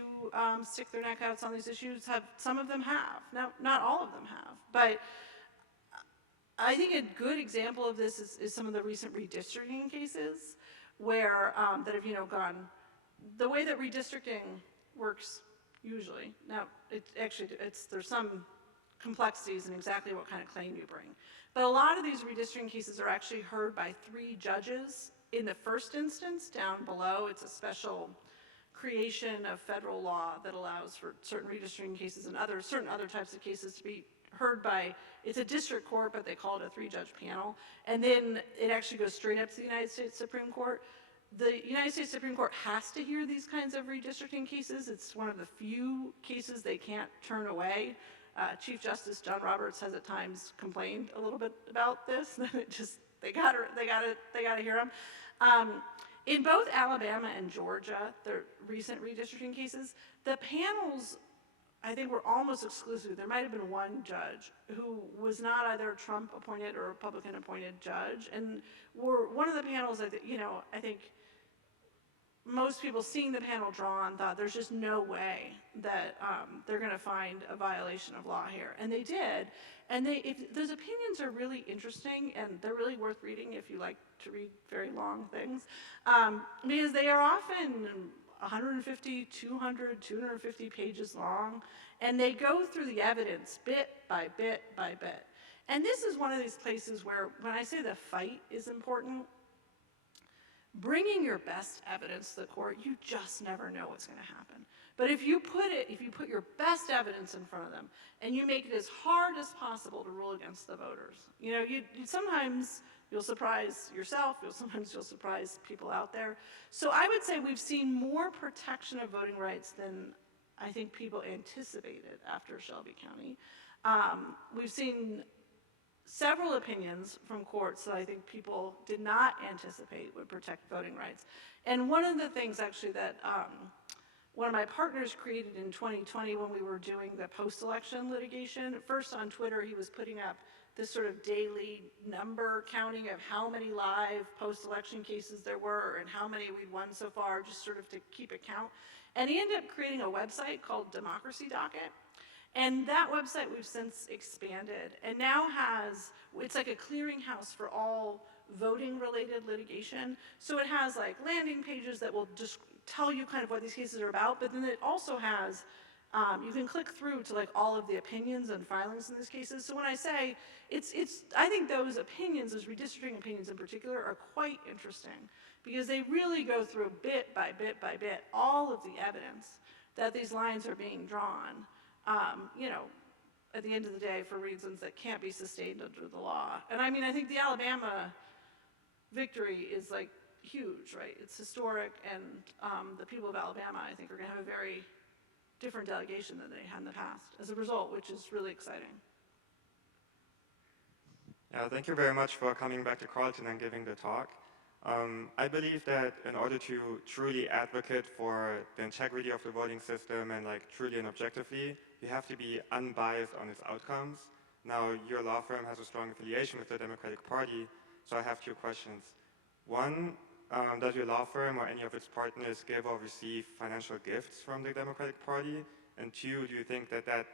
stick their neck out on these issues. Some of them have. Now, not all of them have, but I think a good example of this is some of the recent redistricting cases where, that have, gone, the way that redistricting works usually. Now, there's some complexities in exactly what kind of claim you bring. But a lot of these redistricting cases are actually heard by 3 judges in the first instance down below. It's a special creation of federal law that allows for certain redistricting cases and certain other types of cases to be heard by, it's a district court, but they call it a 3-judge panel. And then it actually goes straight up to the United States Supreme Court. The United States Supreme Court has to hear these kinds of redistricting cases. It's one of the few cases they can't turn away. Chief Justice John Roberts has at times complained a little bit about this. They gotta hear them. In both Alabama and Georgia, the recent redistricting cases, the panels, I think, were almost exclusive. There might have been one judge who was not either a Trump-appointed or Republican-appointed judge, and were one of the panels that, I think most people seeing the panel drawn thought there's just no way that they're going to find a violation of law here, and they did. And those opinions are really interesting, and they're really worth reading if you like to read very long things, because they are often 150, 200, 250 pages long, and they go through the evidence bit by bit by bit. And this is one of these places where, when I say the fight is important, bringing your best evidence to the court, you just never know what's going to happen. But if you put your best evidence in front of them, and you make it as hard as possible to rule against the voters, sometimes you'll surprise yourself, sometimes you'll surprise people out there. So I would say we've seen more protection of voting rights than I think people anticipated after Shelby County. We've seen several opinions from courts that I think people did not anticipate would protect voting rights. And one of the things actually that one of my partners created in 2020 when we were doing the post-election litigation, first on Twitter he was putting up this sort of daily number counting of how many live post-election cases there were and how many we'd won so far, just sort of to keep a count. And he ended up creating a website called Democracy Docket. And that website we've since expanded and now it's like a clearinghouse for all voting related litigation. So it has like landing pages that will just tell you kind of what these cases are about, but then it also has, you can click through to like all of the opinions and filings in these cases. So when I say I think those opinions, those redistricting opinions in particular, are quite interesting because they really go through bit by bit by bit all of the evidence that these lines are being drawn. At the end of the day, for reasons that can't be sustained under the law. And I mean, I think the Alabama victory is like huge, right? It's historic, and the people of Alabama, I think, are going to have a very different delegation than they had in the past as a result, which is really exciting. Yeah, thank you very much for coming back to Carleton and giving the talk. I believe that in order to truly advocate for the integrity of the voting system and like truly and objectively, you have to be unbiased on its outcomes. Now, your law firm has a strong affiliation with the Democratic Party, so I have 2 questions. One, does your law firm or any of its partners give or receive financial gifts from the Democratic Party? And 2, do you think that that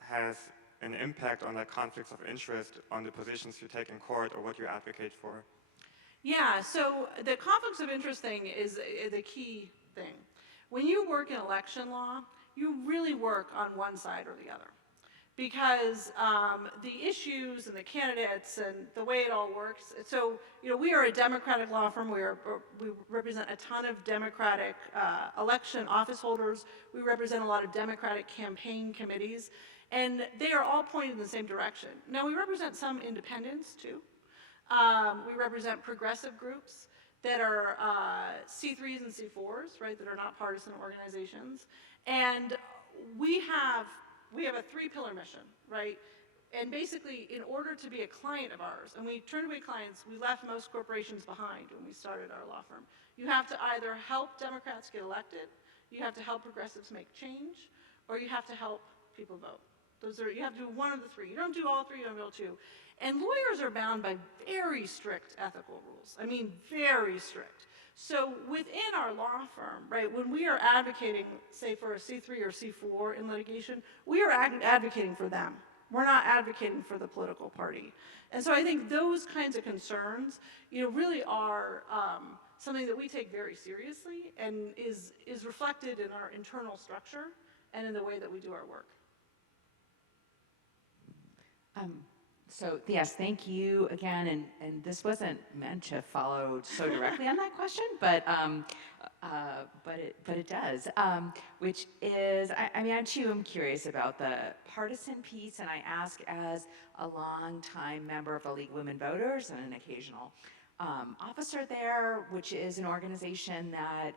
has an impact on like conflicts of interest on the positions you take in court or what you advocate for? Yeah, so the conflicts of interest thing is the key thing. When you work in election law, you really work on one side or the other. Because the issues and the candidates and the way it all works, so we are a Democratic law firm. We represent a ton of Democratic election office holders. We represent a lot of Democratic campaign committees, and they are all pointed in the same direction. Now, we represent some independents too. We represent progressive groups that are C3s and C4s, right, that are not partisan organizations. And we have a 3-pillar mission, right? And basically, in order to be a client of ours, and we turned away clients, we left most corporations behind when we started our law firm. You have to either help Democrats get elected, you have to help progressives make change, or you have to help people vote. You have to do one of the 3. You don't do all 3, you don't do all 2. And lawyers are bound by very strict ethical rules. I mean, very strict. So within our law firm, right, when we are advocating, say, for a C3 or C4 in litigation, we are advocating for them. We're not advocating for the political party. And so I think those kinds of concerns, really are something that we take very seriously and is reflected in our internal structure and in the way that we do our work. So yes, thank you again, and this wasn't meant to follow so directly on that question, but it does, which is, I too am curious about the partisan piece, and I ask as a longtime member of the League of Women Voters and an occasional officer there, which is an organization that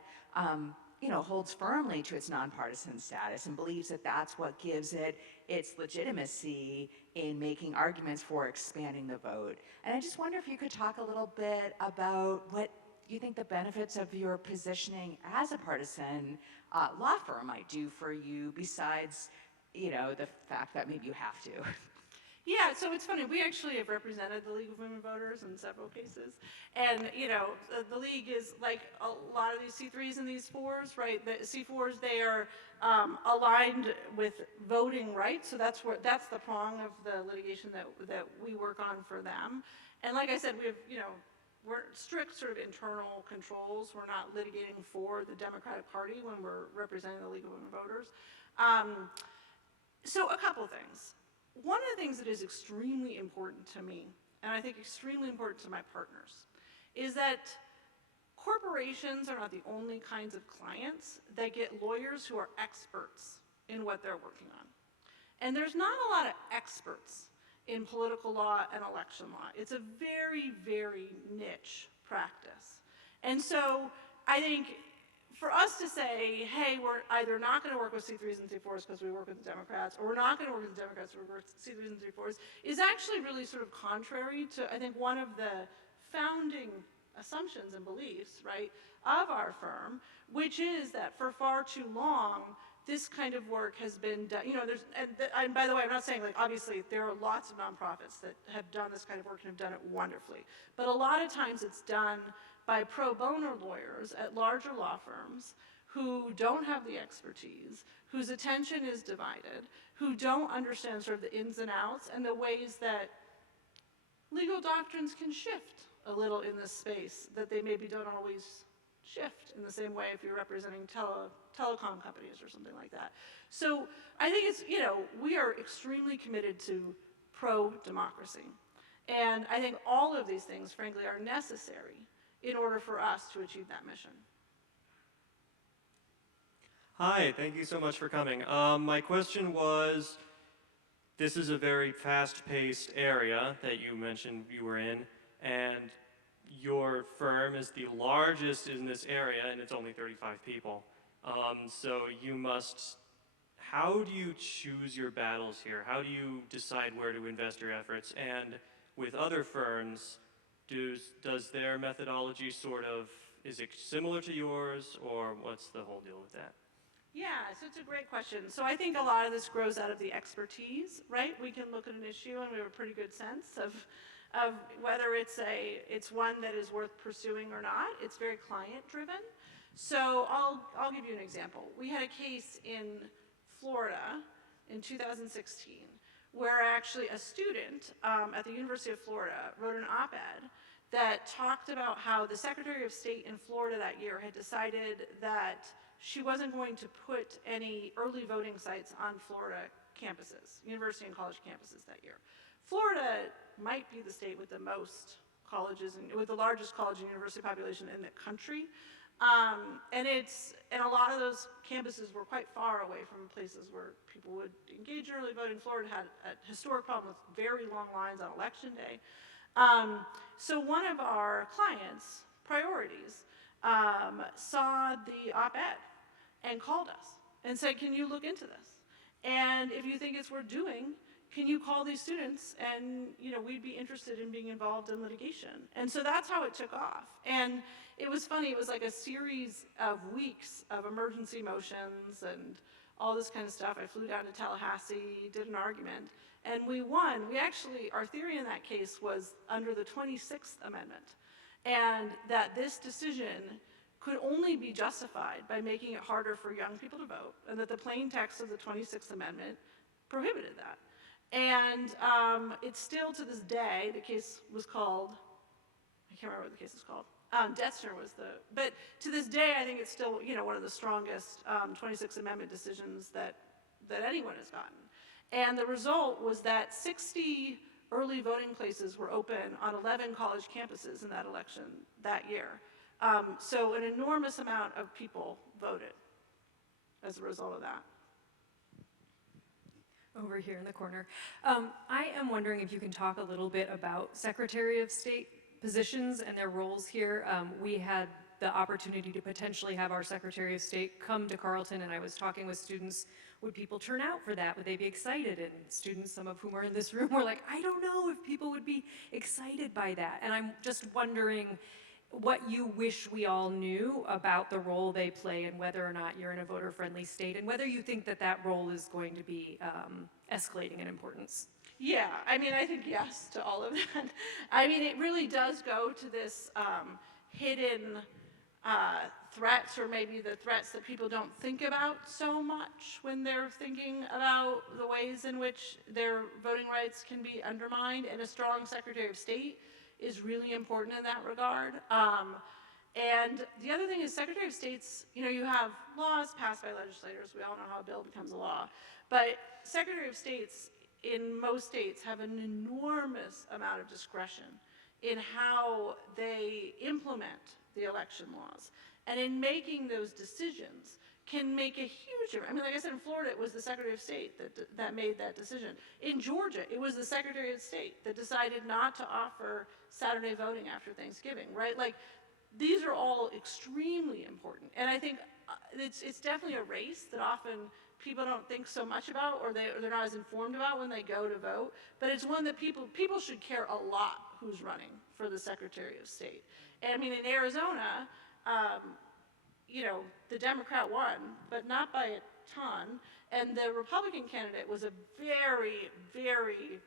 holds firmly to its nonpartisan status and believes that that's what gives it its legitimacy in making arguments for expanding the vote. And I just wonder if you could talk a little bit about what you think the benefits of your positioning as a partisan law firm might do for you, besides, the fact that maybe you have to. Yeah, so it's funny, we actually have represented the League of Women Voters in several cases. And, the League is like a lot of these C3s and these 4s, right? The C4s, they are aligned with voting rights, so that's the prong of the litigation that we work on for them. And like I said, we have, we're strict sort of internal controls. We're not litigating for the Democratic Party when we're representing the League of Women Voters. So a couple things. One of the things that is extremely important to me, and I think extremely important to my partners, is that corporations are not the only kinds of clients that get lawyers who are experts in what they're working on. And there's not a lot of experts in political law and election law. It's a very, very niche practice. And so I think for us to say, hey, we're either not going to work with C3s and C4s because we work with the Democrats, or we're not going to work with the Democrats or we work with C3s and C4s, is actually really sort of contrary to, I think, one of the founding assumptions and beliefs, right, of our firm, which is that for far too long, this kind of work has been done. And by the way, I'm not saying, like, obviously there are lots of nonprofits that have done this kind of work and have done it wonderfully, but a lot of times it's done by pro bono lawyers at larger law firms who don't have the expertise, whose attention is divided, who don't understand sort of the ins and outs and the ways that legal doctrines can shift a little in this space that they maybe don't always shift in the same way if you're representing telecom companies or something like that. So I think it's, we are extremely committed to pro-democracy. And I think all of these things, frankly, are necessary in order for us to achieve that mission. Hi, thank you so much for coming. My question was, this is a very fast-paced area that you mentioned you were in, and your firm is the largest in this area, and it's only 35 people. So you must, how do you choose your battles here? How do you decide where to invest your efforts? And with other firms, does their methodology sort of, is it similar to yours, or what's the whole deal with that? Yeah, so it's a great question. So I think a lot of this grows out of the expertise, right? We can look at an issue and we have a pretty good sense of whether it's one that is worth pursuing or not. It's very client driven. So I'll give you an example. We had a case in Florida in 2016 where actually a student at the University of Florida wrote an op-ed that talked about how the Secretary of State in Florida that year had decided that she wasn't going to put any early voting sites on Florida campuses, university and college campuses that year. Florida might be the state with the most colleges and with the largest college and university population in the country. And a lot of those campuses were quite far away from places where people would engage in early voting. Florida had a historic problem with very long lines on election day. So one of our clients' priorities saw the op-ed and called us and said, can you look into this? And if you think it's worth doing, can you call these students and we'd be interested in being involved in litigation. And so that's how it took off. And it was funny, it was like a series of weeks of emergency motions and all this kind of stuff. I flew down to Tallahassee, did an argument, and we won. Our theory in that case was under the 26th Amendment, and that this decision could only be justified by making it harder for young people to vote, and that the plain text of the 26th Amendment prohibited that. And it's still to this day, the case was called, I can't remember what the case is called. Detzner was but to this day, I think it's still, one of the strongest 26th Amendment decisions that anyone has gotten. And the result was that 60 early voting places were open on 11 college campuses in that election that year. So an enormous amount of people voted as a result of that. Over here in the corner. I am wondering if you can talk a little bit about Secretary of State positions and their roles here. We had the opportunity to potentially have our Secretary of State come to Carleton, and I was talking with students. Would people turn out for that? Would they be excited? And students, some of whom are in this room, were like, I don't know if people would be excited by that. And I'm just wondering what you wish we all knew about the role they play and whether or not you're in a voter-friendly state, and whether you think that that role is going to be escalating in importance. Yeah, I mean, I think yes to all of that. I mean, it really does go to this hidden threats, or maybe the threats that people don't think about so much when they're thinking about the ways in which their voting rights can be undermined, and a strong Secretary of State is really important in that regard. And the other thing is Secretary of State's, you have laws passed by legislators. We all know how a bill becomes a law. But Secretary of States in most states have an enormous amount of discretion in how they implement the election laws. And in making those decisions can make a huge, I mean, like I said, in Florida, it was the Secretary of State that made that decision. In Georgia, it was the Secretary of State that decided not to offer Saturday voting after Thanksgiving, right? Like, these are all extremely important. And I think it's definitely a race that often people don't think so much about, or they're not as informed about when they go to vote. But it's one that people should care a lot who's running for the Secretary of State. And I mean, in Arizona, the Democrat won, but not by a ton. And the Republican candidate was a very, very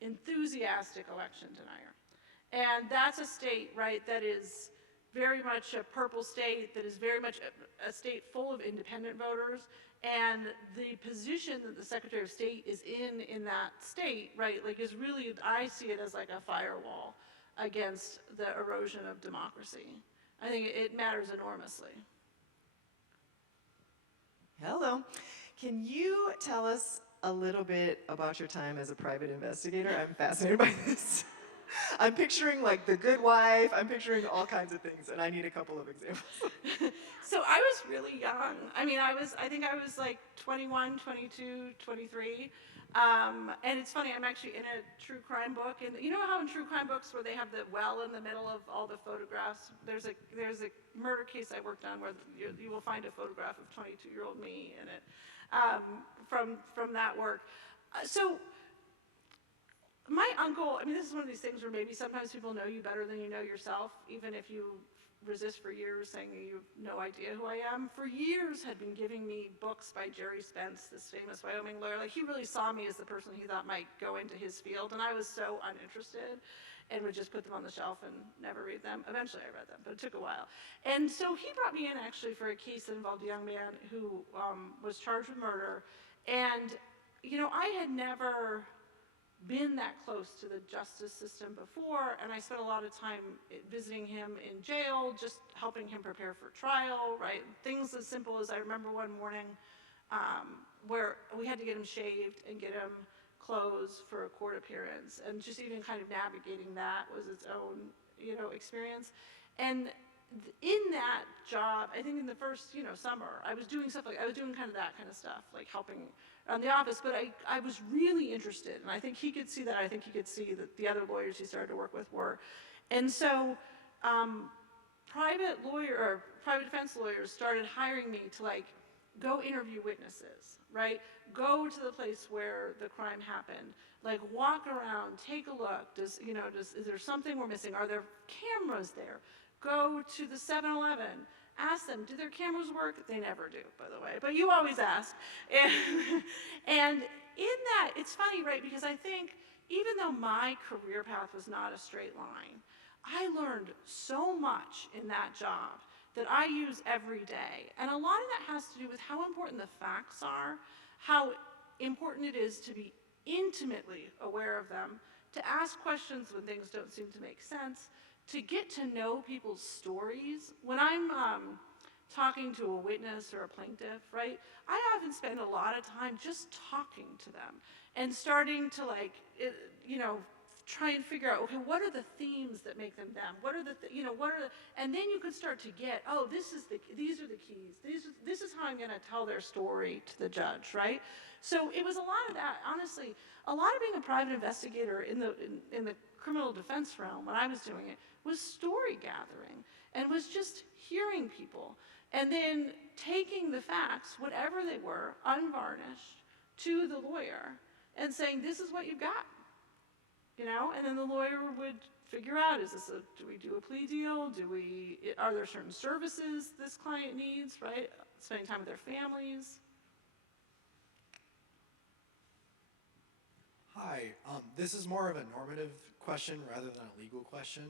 enthusiastic election denier. And that's a state, right, that is very much a purple state, that is very much a state full of independent voters. And the position that the Secretary of State is in that state, right, like is really, I see it as like a firewall against the erosion of democracy. I think it matters enormously. Hello. Can you tell us a little bit about your time as a private investigator? I'm fascinated by this. I'm picturing like The Good Wife, I'm picturing all kinds of things, and I need a couple of examples. So I was really young. I mean, I think I was like 21, 22, 23. And it's funny, I'm actually in a true crime book, and you know how in true crime books where they have the well in the middle of all the photographs? There's a murder case I worked on where you will find a photograph of 22-year-old me in it from that work. So my uncle, I mean, this is one of these things where maybe sometimes people know you better than you know yourself, even if you resist for years saying you have no idea who I am. For years had been giving me books by Jerry Spence, this famous Wyoming lawyer. Like, he really saw me as the person he thought might go into his field, and I was so uninterested and would just put them on the shelf and never read them. Eventually I read them, but it took a while. And so he brought me in actually for a case that involved a young man who was charged with murder. And, I had never been that close to the justice system before, and I spent a lot of time visiting him in jail, just helping him prepare for trial, right? Things as simple as I remember one morning where we had to get him shaved and get him clothes for a court appearance, and just even kind of navigating that was its own, experience. And in that job, I think in the first, summer, I was doing kind of that kind of stuff, like helping around the office, but I was really interested, and I think he could see that. I think he could see that the other lawyers he started to work with were. And so private defense lawyers started hiring me to go interview witnesses, right? Go to the place where the crime happened, walk around, take a look. Is there something we're missing? Are there cameras there? Go to the 7-Eleven, ask them, do their cameras work? They never do, by the way, but you always ask. And in that, it's funny, right? Because I think even though my career path was not a straight line, I learned so much in that job that I use every day. And a lot of that has to do with how important the facts are, how important it is to be intimately aware of them, to ask questions when things don't seem to make sense, to get to know people's stories. When I'm talking to a witness or a plaintiff, right, I often spend a lot of time just talking to them and starting to try and figure out, okay, what are the themes that make them them? What are the, and then you could start to get, oh, these are the keys. This is how I'm gonna tell their story to the judge, right? So it was a lot of that, honestly, a lot of being a private investigator in the criminal defense realm when I was doing it was story gathering and was just hearing people and then taking the facts, whatever they were, unvarnished, to the lawyer and saying, this is what you've got. And then the lawyer would figure out, do we do a plea deal? Are there certain services this client needs, right? Spending time with their families. Hi, this is more of a normative question rather than a legal question,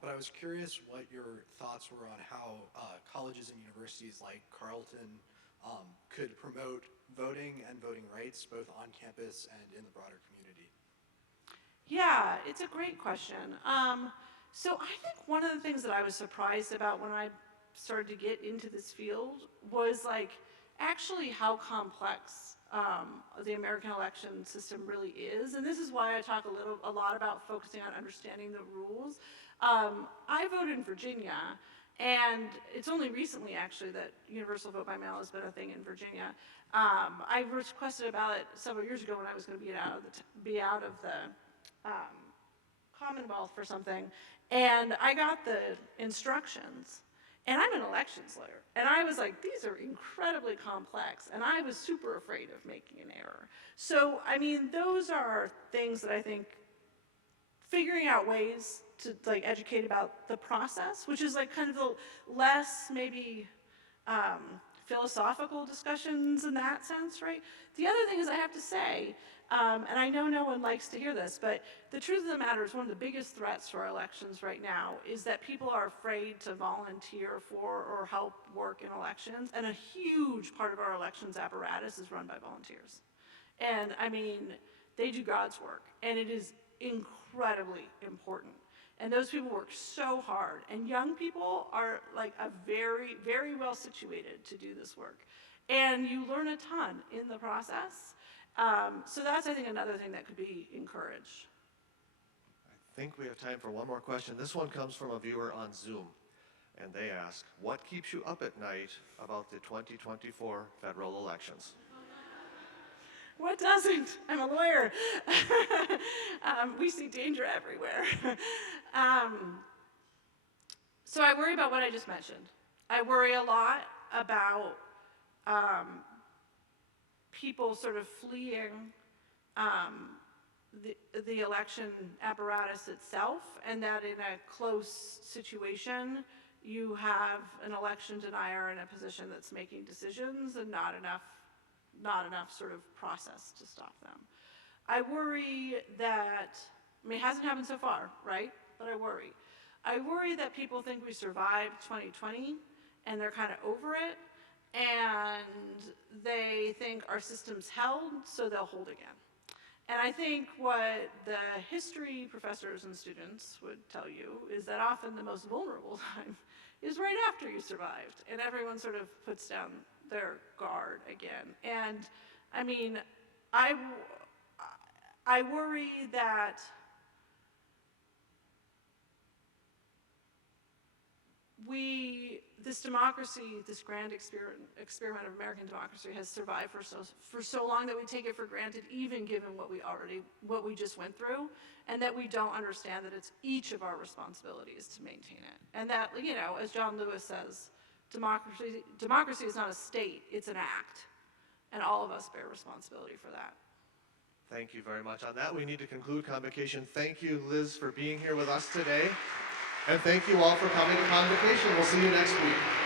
but I was curious what your thoughts were on how colleges and universities like Carleton could promote voting and voting rights both on campus and in the broader community. Yeah, it's a great question. So I think one of the things that I was surprised about when I started to get into this field was actually how complex the American election system really is. And this is why I talk a lot about focusing on understanding the rules. I voted in Virginia, and it's only recently actually that universal vote by mail has been a thing in Virginia. I requested a ballot several years ago when I was going to be out of the Commonwealth for something, and I got the instructions, and I'm an elections lawyer, and I was like, these are incredibly complex, and I was super afraid of making an error. So, I mean, those are things that I think figuring out ways to educate about the process, which is kind of the less maybe philosophical discussions in that sense, right? The other thing is I have to say, and I know no one likes to hear this, but the truth of the matter is one of the biggest threats to our elections right now is that people are afraid to volunteer for or help work in elections, and a huge part of our elections apparatus is run by volunteers. And I mean, they do God's work, and it is incredibly important. And those people work so hard, and young people are a very, very well situated to do this work. And you learn a ton in the process. So that's, I think, another thing that could be encouraged. I think we have time for one more question. This one comes from a viewer on Zoom, and they ask, what keeps you up at night about the 2024 federal elections? What doesn't? I'm a lawyer. We see danger everywhere. So I worry about what I just mentioned. I worry a lot about people sort of fleeing the election apparatus itself, and that in a close situation, you have an election denier in a position that's making decisions and not enough sort of process to stop them. I worry that, it hasn't happened so far, right? But I worry. I worry that people think we survived 2020 and they're kind of over it, and they think our system's held, so they'll hold again. And I think what the history professors and students would tell you is that often the most vulnerable time is right after you survived, and everyone sort of puts down their guard again. And I mean, I worry that this democracy, this grand experiment of American democracy has survived for so long that we take it for granted, even given what we just went through, and that we don't understand that it's each of our responsibilities to maintain it. And that, as John Lewis says, democracy is not a state, it's an act. And all of us bear responsibility for that. Thank you very much. On that, we need to conclude Convocation. Thank you, Liz, for being here with us today. And thank you all for coming to Convocation. We'll see you next week.